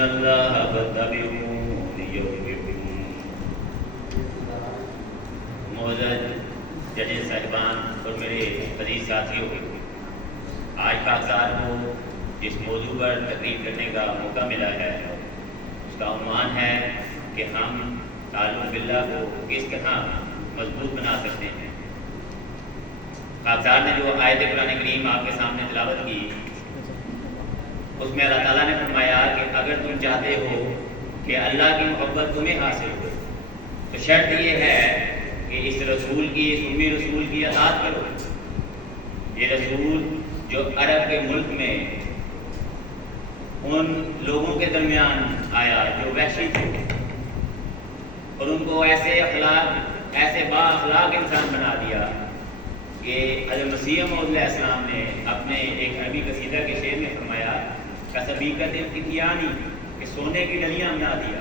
تطيعون الله فاتبعون يحببكم. معزز ججز صاحبان اور میرے عزیز ساتھیوں، آج خاکسار کو جس موضوع پر تقریر کرنے کا موقع ملا ہے اس کا عنوان ہے کہ ہم تعلق باللہ کو کس طرح مضبوط بنا سکتے ہیں۔ خاکسار نے جو آیت قرآن کریم آپ کے سامنے تلاوت کی اس میں اللہ تعالیٰ نے فرمایا کہ اگر تم چاہتے ہو کہ اللہ کی محبت تمہیں حاصل ہو تو شرط یہ ہے کہ اس رسول کی، اس امی رسول کی اطاعت کرو۔ یہ رسول جو عرب کے ملک میں ان لوگوں کے درمیان آیا جو وحشی تھے اور ان کو ایسے با اخلاق انسان بنا دیا کہ حضرت مسیح موعود علیہ السلام نے اپنے ایک عربی قصیدہ کے شعر میں فرمایا کسبیکت الفتیانی کہ سونے کی ڈلیاں بنا دیا،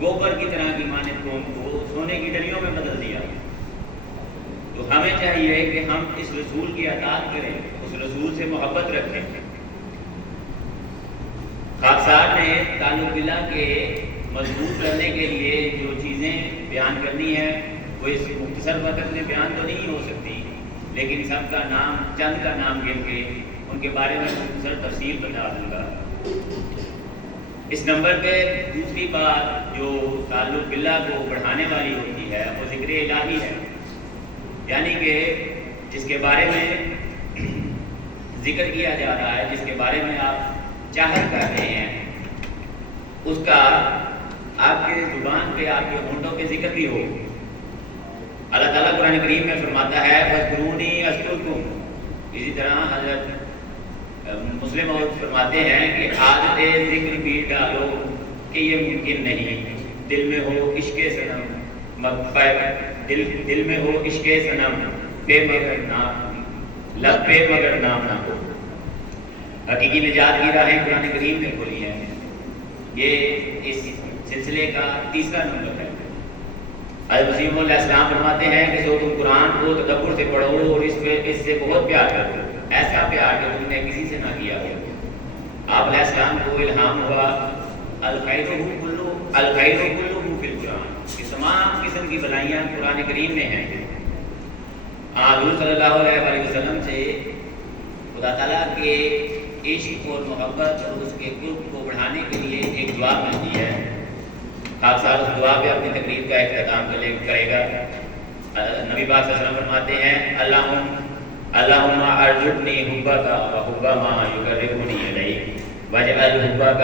گوبر کی طرح کی مانند قوم کو سونے کی ڈلیوں میں بدل دیا۔ تو ہمیں چاہیے کہ ہم اس رسول کی اطاعت کریں، اس رسول سے محبت رکھیں۔ خاکسار نے تعلق باللہ کے مضبوط کرنے کے لیے جو چیزیں بیان کرنی ہے وہ اس مختصر وقت میں بیان تو نہیں ہو سکتی، لیکن سب کا نام، چند کا نام گر کے ان کے بارے میں مختصر تفصیل بتا دوں گا۔ اس نمبر پہ دوسری بات جو تعلق باللہ کو بڑھانے والی ہوتی ہے وہ ذکر الہی ہے، یعنی کہ جس کے بارے میں ذکر کیا جا رہا ہے، جس کے بارے میں آپ چاہت کر رہے ہیں، اس کا آپ کے زبان پہ، آپ کے ہونٹوں پہ ذکر بھی ہو۔ اللہ تعالیٰ قرآن کریم میں فرماتا ہے فاذکرونی اذکرکم۔ اسی طرح حضرت مسلم موعود فرماتے ہیں کہ عادت ذکر بھی ڈالو کہ یہ ممکن نہیں، دل میں ہو عشق صنم، دل میں ہو عشق صنم، بے مگر نام، لب پہ مگر نام نہ ہو۔ حقیقی نجات کی راہیں قرآن کریم نے کھولی ہیں۔ یہ اس سلسلے کا تیسرا نمبر ہے۔ حضرت مسیح موعود علیہ السلام فرماتے ہیں کہ سو تم قرآن کو تدبر سے پڑھو اور اس سے بہت پیار کرو، ایسا پیار کہ تم نے کسی سے نہ کیا ہو۔ آپ علیہ السلام کو الہام ہوا الخیر کلہ فی القرآن، کہ تمام قسم کی بھلائیاں قرآن کریم میں ہیں۔ حضور صلی اللہ علیہ وسلم سے خدا تعالیٰ کے عشق اور محبت اور اس کے قرب کو بڑھانے کے لیے ایک دعا ملتی ہے۔ خاکسار اس دعا پہ اپنی تقریر کا اختتام کرے گا۔ نبی پاک صلی اللہ علیہ وسلم فرماتے ہیں اللہم ارزقنی حبک و حب ما یقربنی الیک واجعل حبک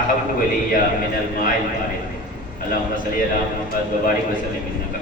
احب الی من الماء البارد۔ اللہم صلی علی محمد و بارک وسلم۔